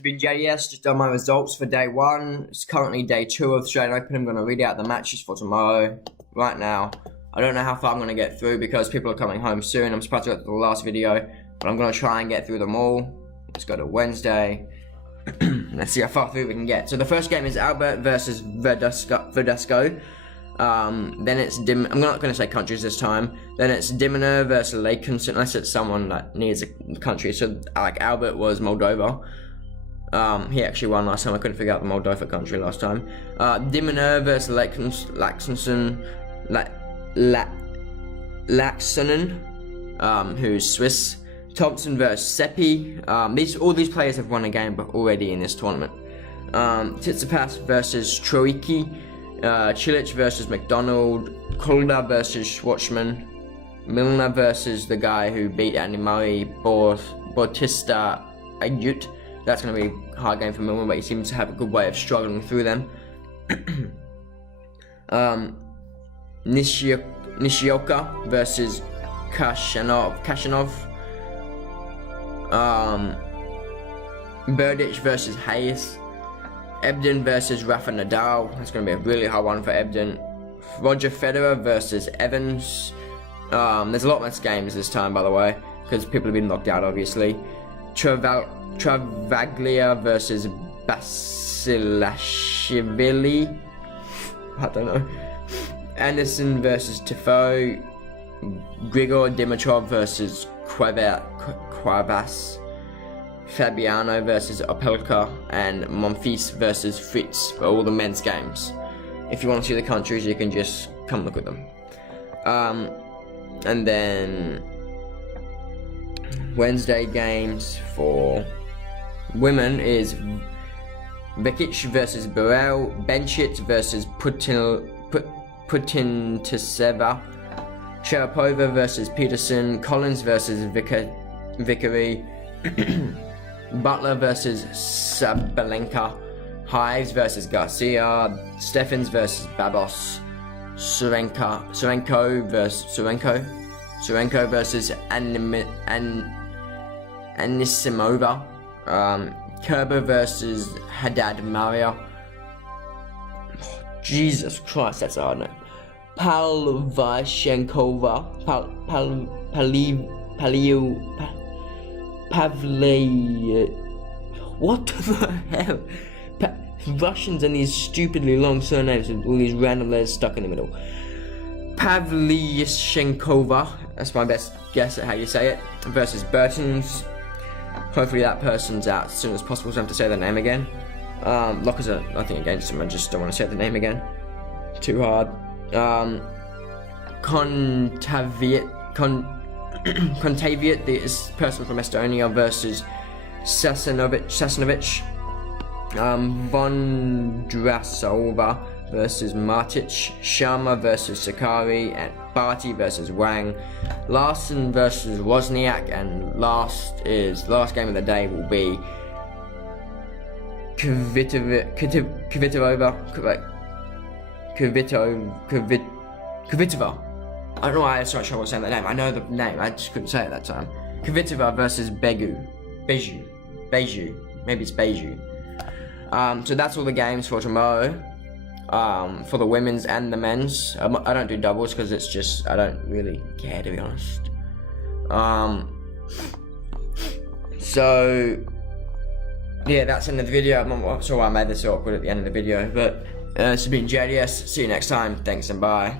has been JDS, just done my results for day 1. It's currently day 2 of Australian Open. I'm going to read out the matches for tomorrow, right now. I don't know how far I'm going to get through because people are coming home soon. I'm supposed to go to the last video, but I'm going to try and get through them all. Let's go to Wednesday. Let's see how far through we can get. So the first game is Albert versus Verdasco. Then it's I'm not going to say countries this time. Then it's Diminer versus Lakens, unless it's someone that needs a country. So like Albert was Moldova. He actually won last time. I couldn't figure out the Moldova country last time. Diminer versus Laxonen, who's Swiss. Thompson versus Seppi. All these players have won a game already in this tournament. Tsitsipas versus Troicki. Cilic versus McDonald. Kolda versus Schwartzman. Milner versus the guy who beat Andy Murray. Bautista Agut. That's going to be a hard game for Milner, but he seems to have a good way of struggling through them. Nishioka versus Kashanov. Berdych versus Hayes. Ebden versus Rafa Nadal. That's going to be a really hard one for Ebden. Roger Federer versus Evans. There's a lot less games this time, by the way, because people have been locked out, obviously. Travaglia versus Basilashvili. I don't know. Anderson versus Tifo. Grigor Dimitrov versus Quavas. Fabiano versus Opelka, and Monfils versus Fritz for all the men's games. If you want to see the countries, you can just come look at them. And then Wednesday games for women is Vekic versus Burrell, Benchit versus Putintseva, Sharapova versus Peterson, Collins versus Vickery, Butler versus Sabalenka, Hives versus Garcia, Steffens versus Babos, Surenko versus Anisimova, Kerber versus Haddad Maria. Jesus Christ, that's a hard name. Palvashenkova, what the hell? Russians and these stupidly long surnames with all these random letters stuck in the middle. Pavlyashenkova, that's my best guess at how you say it, versus Burtons. Hopefully that person's out as soon as possible, so I have to say their name again. Lockers are nothing against them, I just don't want to say the name again. Too hard. Kontaviet, this person from Estonia, versus Sasnovich. Vondrasova versus Matic. Sharma versus Sakari, and Barty versus Wang. Larson versus Wozniak, and last game of the day will be Kvitova. I don't know why I started trouble saying that name. I know the name, I just couldn't say it that time. Kvitova versus Beju. Maybe it's Beju. So that's all the games for tomorrow. For the women's and the men's. I don't do doubles because it's just, I don't really care, to be honest. So yeah, that's the end of the video. I'm not sure why I made this awkward at the end of the video, but this has been JDS. See you next time. Thanks and bye.